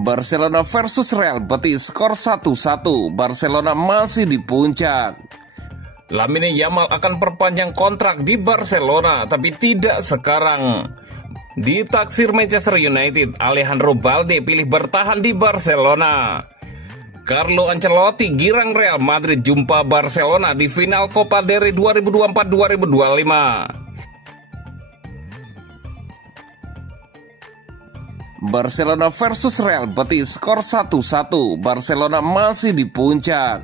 Barcelona versus Real Betis, skor 1-1. Barcelona masih di puncak. Lamine Yamal akan perpanjang kontrak di Barcelona, tapi tidak sekarang. Ditaksir Manchester United, Alejandro Balde pilih bertahan di Barcelona. Carlo Ancelotti girang Real Madrid jumpa Barcelona di final Copa del Rey 2024-2025. Barcelona versus Real Betis, skor 1-1. Barcelona masih di puncak.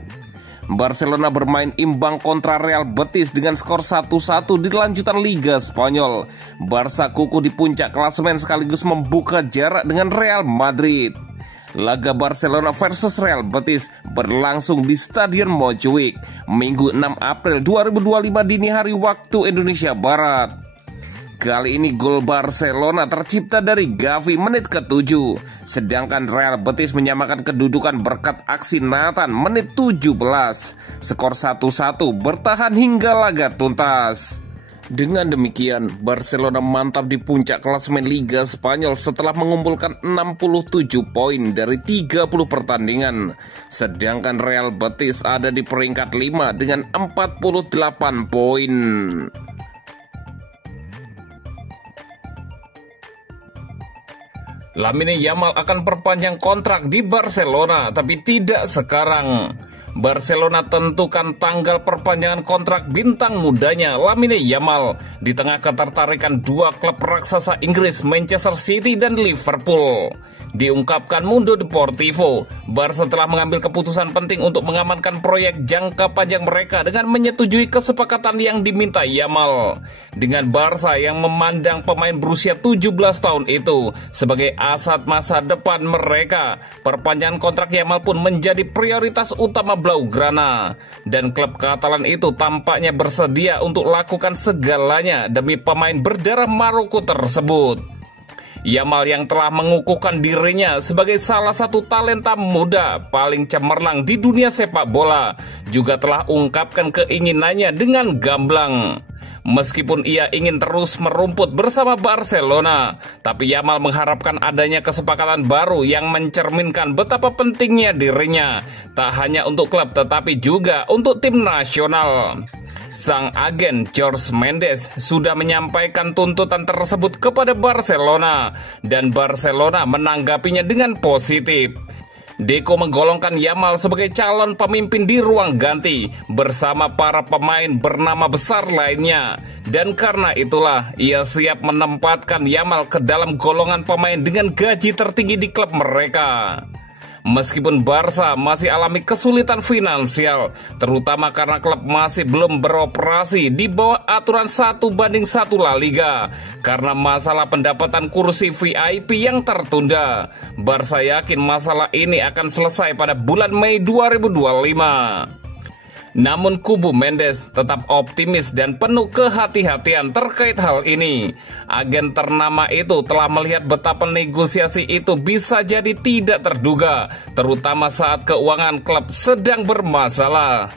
Barcelona bermain imbang kontra Real Betis dengan skor 1-1 di lanjutan Liga Spanyol. Barca kukuh di puncak klasemen sekaligus membuka jarak dengan Real Madrid. Laga Barcelona versus Real Betis berlangsung di Stadion Montjuic, Minggu 6 April 2025 dini hari waktu Indonesia Barat. Kali ini gol Barcelona tercipta dari Gavi menit ke-7, sedangkan Real Betis menyamakan kedudukan berkat aksi Nathan menit 17. Skor 1-1 bertahan hingga laga tuntas. Dengan demikian, Barcelona mantap di puncak klasemen Liga Spanyol setelah mengumpulkan 67 poin dari 30 pertandingan. Sedangkan Real Betis ada di peringkat 5 dengan 48 poin. Lamine Yamal akan perpanjang kontrak di Barcelona, tapi tidak sekarang. Barcelona tentukan tanggal perpanjangan kontrak bintang mudanya Lamine Yamal di tengah ketertarikan dua klub raksasa Inggris, Manchester City dan Liverpool. Diungkapkan Mundo Deportivo, Barca telah mengambil keputusan penting untuk mengamankan proyek jangka panjang mereka dengan menyetujui kesepakatan yang diminta Yamal. Dengan Barca yang memandang pemain berusia 17 tahun itu sebagai aset masa depan mereka, perpanjangan kontrak Yamal pun menjadi prioritas utama Blaugrana. Dan klub Katalan itu tampaknya bersedia untuk lakukan segalanya demi pemain berdarah Maroko tersebut. Yamal yang telah mengukuhkan dirinya sebagai salah satu talenta muda paling cemerlang di dunia sepak bola juga telah ungkapkan keinginannya dengan gamblang. Meskipun ia ingin terus merumput bersama Barcelona, tapi Yamal mengharapkan adanya kesepakatan baru yang mencerminkan betapa pentingnya dirinya, tak hanya untuk klub tetapi juga untuk tim nasional. Sang agen Jorge Mendes sudah menyampaikan tuntutan tersebut kepada Barcelona dan Barcelona menanggapinya dengan positif. Deco menggolongkan Yamal sebagai calon pemimpin di ruang ganti bersama para pemain bernama besar lainnya. Dan karena itulah ia siap menempatkan Yamal ke dalam golongan pemain dengan gaji tertinggi di klub mereka. Meskipun Barca masih alami kesulitan finansial, terutama karena klub masih belum beroperasi di bawah aturan 1:1 La Liga karena masalah pendapatan kursi VIP yang tertunda, Barca yakin masalah ini akan selesai pada bulan Mei 2025. Namun kubu Mendes tetap optimis dan penuh kehati-hatian terkait hal ini. Agen ternama itu telah melihat betapa negosiasi itu bisa jadi tidak terduga, terutama saat keuangan klub sedang bermasalah.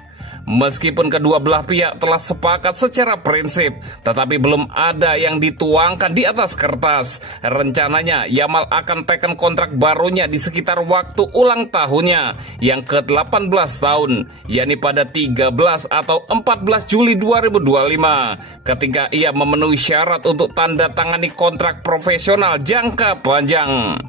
Meskipun kedua belah pihak telah sepakat secara prinsip, tetapi belum ada yang dituangkan di atas kertas. Rencananya Yamal akan teken kontrak barunya di sekitar waktu ulang tahunnya yang ke-18 tahun, yakni pada 13 atau 14 Juli 2025, ketika ia memenuhi syarat untuk tanda tangani kontrak profesional jangka panjang.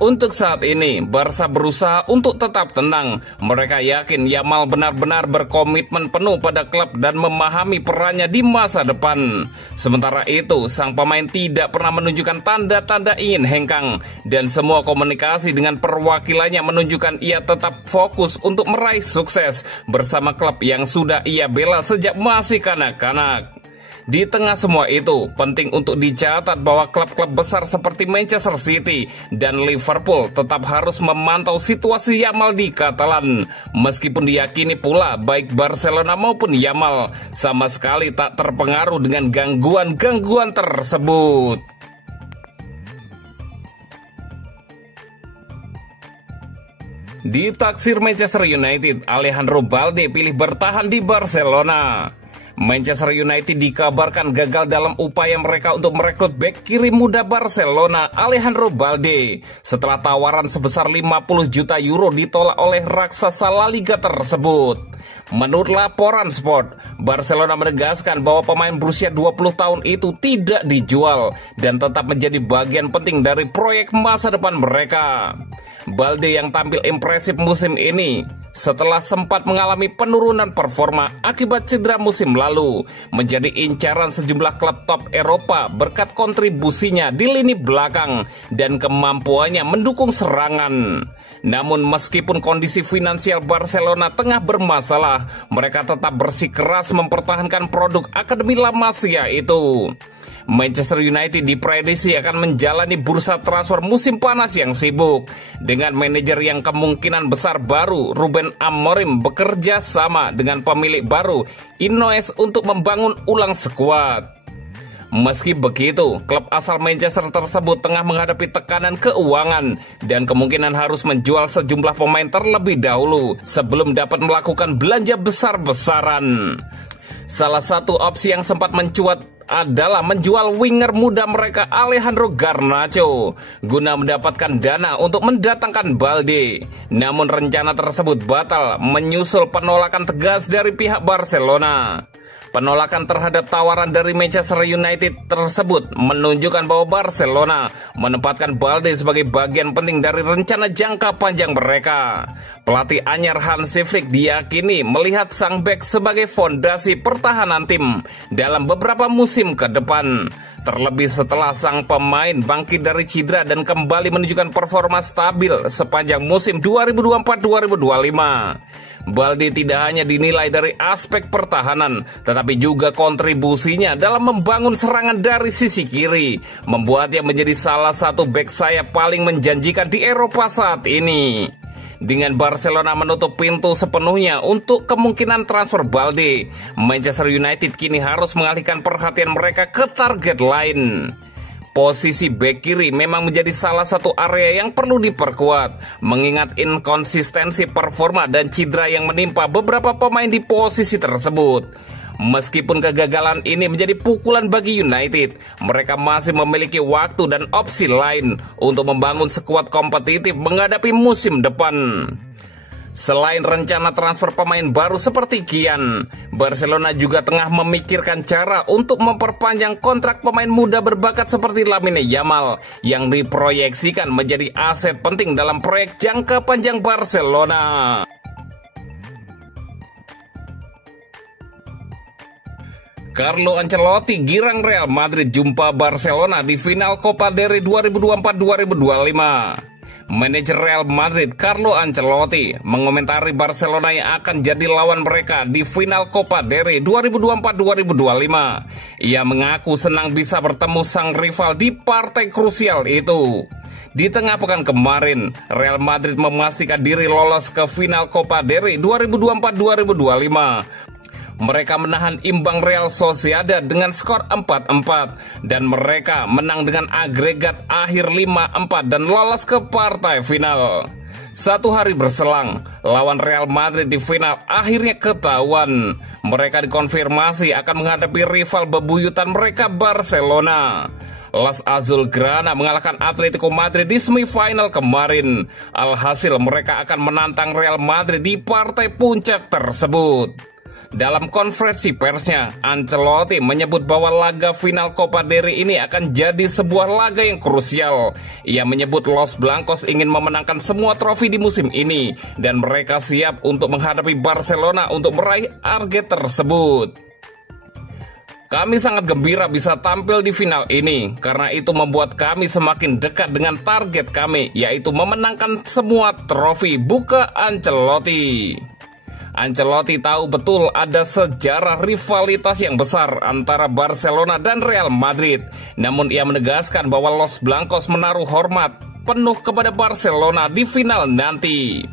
Untuk saat ini, Barca berusaha untuk tetap tenang. Mereka yakin Yamal benar-benar berkomitmen penuh pada klub dan memahami perannya di masa depan. Sementara itu, sang pemain tidak pernah menunjukkan tanda-tanda ingin hengkang. Dan semua komunikasi dengan perwakilannya menunjukkan ia tetap fokus untuk meraih sukses bersama klub yang sudah ia bela sejak masih kanak-kanak. Di tengah semua itu, penting untuk dicatat bahwa klub-klub besar seperti Manchester City dan Liverpool tetap harus memantau situasi Yamal di Katalan. Meskipun diyakini pula baik Barcelona maupun Yamal sama sekali tak terpengaruh dengan gangguan-gangguan tersebut. Ditaksir Manchester United, Alejandro Balde pilih bertahan di Barcelona. Manchester United dikabarkan gagal dalam upaya mereka untuk merekrut bek kiri muda Barcelona Alejandro Balde setelah tawaran sebesar 50 juta euro ditolak oleh raksasa La Liga tersebut. Menurut laporan Sport, Barcelona menegaskan bahwa pemain berusia 20 tahun itu tidak dijual dan tetap menjadi bagian penting dari proyek masa depan mereka. Balde yang tampil impresif musim ini setelah sempat mengalami penurunan performa akibat cedera musim lalu, menjadi incaran sejumlah klub top Eropa berkat kontribusinya di lini belakang dan kemampuannya mendukung serangan. Namun meskipun kondisi finansial Barcelona tengah bermasalah, mereka tetap bersikeras mempertahankan produk Akademi La Masia itu. Manchester United diprediksi akan menjalani bursa transfer musim panas yang sibuk dengan manajer yang kemungkinan besar baru Ruben Amorim bekerja sama dengan pemilik baru Inoes untuk membangun ulang skuad. Meski begitu, klub asal Manchester tersebut tengah menghadapi tekanan keuangan dan kemungkinan harus menjual sejumlah pemain terlebih dahulu sebelum dapat melakukan belanja besar-besaran. Salah satu opsi yang sempat mencuat adalah menjual winger muda mereka Alejandro Garnacho guna mendapatkan dana untuk mendatangkan Balde. Namun rencana tersebut batal menyusul penolakan tegas dari pihak Barcelona. Penolakan terhadap tawaran dari Manchester United tersebut menunjukkan bahwa Barcelona menempatkan Balde sebagai bagian penting dari rencana jangka panjang mereka. Pelatih anyar Hansi Flick diyakini melihat sang bek sebagai fondasi pertahanan tim dalam beberapa musim ke depan. Terlebih setelah sang pemain bangkit dari cedera dan kembali menunjukkan performa stabil sepanjang musim 2024-2025. Balde tidak hanya dinilai dari aspek pertahanan, tetapi juga kontribusinya dalam membangun serangan dari sisi kiri, membuatnya menjadi salah satu bek sayap paling menjanjikan di Eropa saat ini. Dengan Barcelona menutup pintu sepenuhnya untuk kemungkinan transfer Balde, Manchester United kini harus mengalihkan perhatian mereka ke target lain. Posisi bek kiri memang menjadi salah satu area yang perlu diperkuat, mengingat inkonsistensi performa dan cedera yang menimpa beberapa pemain di posisi tersebut. Meskipun kegagalan ini menjadi pukulan bagi United, mereka masih memiliki waktu dan opsi lain untuk membangun skuad kompetitif menghadapi musim depan. Selain rencana transfer pemain baru seperti Kian, Barcelona juga tengah memikirkan cara untuk memperpanjang kontrak pemain muda berbakat seperti Lamine Yamal yang diproyeksikan menjadi aset penting dalam proyek jangka panjang Barcelona. Carlo Ancelotti girang Real Madrid jumpa Barcelona di final Copa del Rey 2024-2025. Manajer Real Madrid Carlo Ancelotti mengomentari Barcelona yang akan jadi lawan mereka di final Copa del Rey 2024-2025. Ia mengaku senang bisa bertemu sang rival di partai krusial itu. Di tengah pekan kemarin, Real Madrid memastikan diri lolos ke final Copa del Rey 2024-2025. Mereka menahan imbang Real Sociedad dengan skor 4-4 dan mereka menang dengan agregat akhir 5-4 dan lolos ke partai final. Satu hari berselang, lawan Real Madrid di final akhirnya ketahuan. Mereka dikonfirmasi akan menghadapi rival bebuyutan mereka Barcelona. Las Azulgrana mengalahkan Atletico Madrid di semifinal kemarin. Alhasil mereka akan menantang Real Madrid di partai puncak tersebut. Dalam konferensi persnya, Ancelotti menyebut bahwa laga final Copa del Rey ini akan jadi sebuah laga yang krusial. Ia menyebut Los Blancos ingin memenangkan semua trofi di musim ini dan mereka siap untuk menghadapi Barcelona untuk meraih target tersebut. Kami sangat gembira bisa tampil di final ini, karena itu membuat kami semakin dekat dengan target kami, yaitu memenangkan semua trofi, buka Ancelotti. Ancelotti tahu betul ada sejarah rivalitas yang besar antara Barcelona dan Real Madrid. Namun ia menegaskan bahwa Los Blancos menaruh hormat penuh kepada Barcelona di final nanti.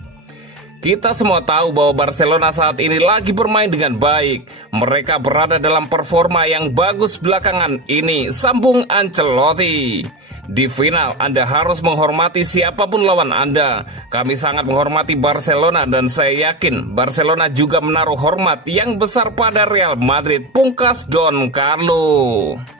Kita semua tahu bahwa Barcelona saat ini lagi bermain dengan baik. Mereka berada dalam performa yang bagus belakangan ini, sambung Ancelotti. Di final, Anda harus menghormati siapapun lawan Anda. Kami sangat menghormati Barcelona dan saya yakin Barcelona juga menaruh hormat yang besar pada Real Madrid. Pungkas Don Carlo.